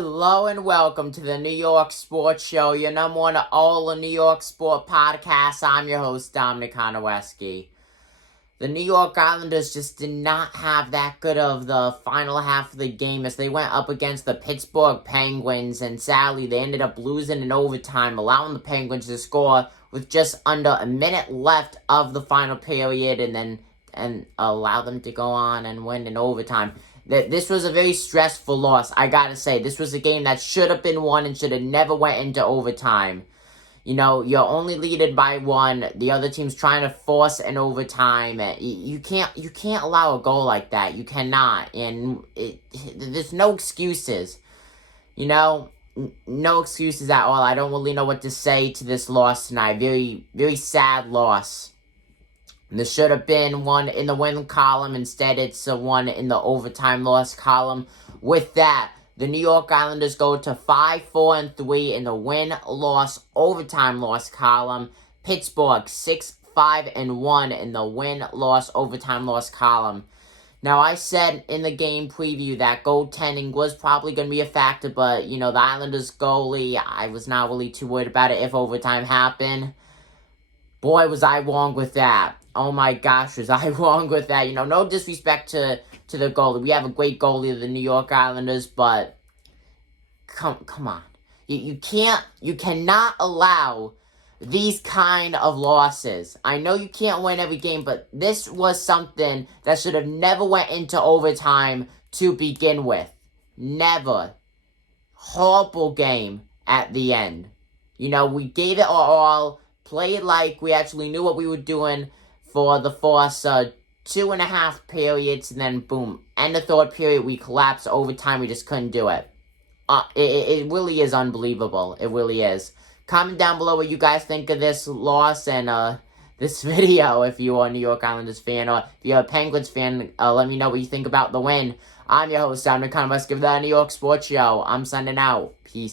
Hello and welcome to the New York Sports Show, your number one all the New York sport podcast. I'm your host, Dominic Konowski. The New York Islanders just did not have that good of the final half of the game as they went up against the Pittsburgh Penguins, and sadly they ended up losing in overtime, allowing the Penguins to score with just under a minute left of the final period and allow them to go on and win in overtime. This was a very stressful loss, I gotta say. This was a game that should have been won and should have never went into overtime. You know, you're only leading by one. The other team's trying to force an overtime. You can't allow a goal like that. You cannot. And there's no excuses. You know, no excuses at all. I don't really know what to say to this loss tonight. Very, very sad loss. This should have been one in the win column. Instead, it's a one in the overtime loss column. With that, the New York Islanders go to 5-4-3 in the win-loss overtime loss column. Pittsburgh 6-5-1 in the win-loss overtime loss column. Now, I said in the game preview that goaltending was probably going to be a factor, but, you know, the Islanders goalie, I was not really too worried about it if overtime happened. Boy, was I wrong with that. Oh my gosh, was I wrong with that. You know, no disrespect to the goalie. We have a great goalie of the New York Islanders, but come on. You cannot allow these kind of losses. I know you can't win every game, but this was something that should have never went into overtime to begin with. Never. Horrible game at the end. You know, we gave it our all, played like we actually knew what we were doing for the first 2.5 periods, and then boom, end of third period, we collapsed overtime. We just couldn't do it. It really is unbelievable. It really is. Comment down below what you guys think of this loss and this video. If you are a New York Islanders fan, or if you're a Penguins fan, let me know what you think about the win. I'm your host, Dominic Konowski of the New York Sports Show. I'm signing out. Peace.